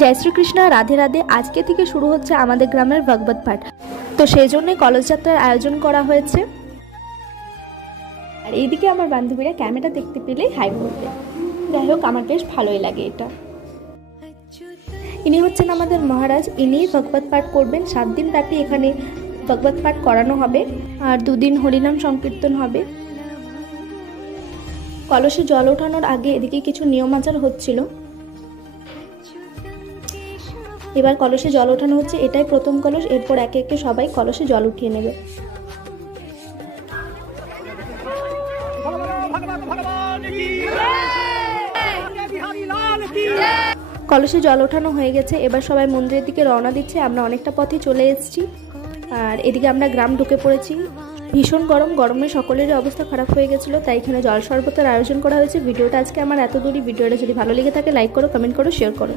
জয় শ্রীকৃষ্ণ, রাধে রাধে। আজকে থেকে শুরু হচ্ছে আমাদের গ্রামের ভগবত পাঠ। তো সেই জন্যই কলস যাত্রার আয়োজন করা হয়েছে। আর এইদিকে আমার বান্ধবীরা ক্যামেরা দেখতে পেলেই হাই বলবে। যাই হোক, আমার বেশ ভালোই লাগে এটা। ইনি হচ্ছেন আমাদের মহারাজ। ইনি ভগবত পাঠ করবেন। 7 দিন ব্যাপী এখানে ভগবত পাঠ করানো হবে, আর 2 দিন হরিনাম সংকীর্তন হবে। কলসে জল ওঠানোর আগে এদিকে কিছু নিয়ম আচার হচ্ছিল। এবার কলসে জল ওঠানো হচ্ছে। এটাই প্রথম কলস। এরপর একে একে সবাই কলসে জল উঠিয়ে নেবে। কলসে জল ওঠানো হয়ে গেছে। এবার সবাই মন্দিরের দিকে রওনা দিচ্ছে। আমরা অনেকটা পথে চলে এসেছি। আর এদিকে আমরা গ্রাম ঢুকে পড়েছি। ভীষণ গরমে সকলেরই অবস্থা খারাপ হয়ে গেছিলো, তাই এখানে জল শরবতের আয়োজন করা হয়েছে। ভিডিওটা আজকে আমার এত দূরই। ভিডিওটা যদি ভালো লেগে থাকে লাইক করো, কমেন্ট করো, শেয়ার করো।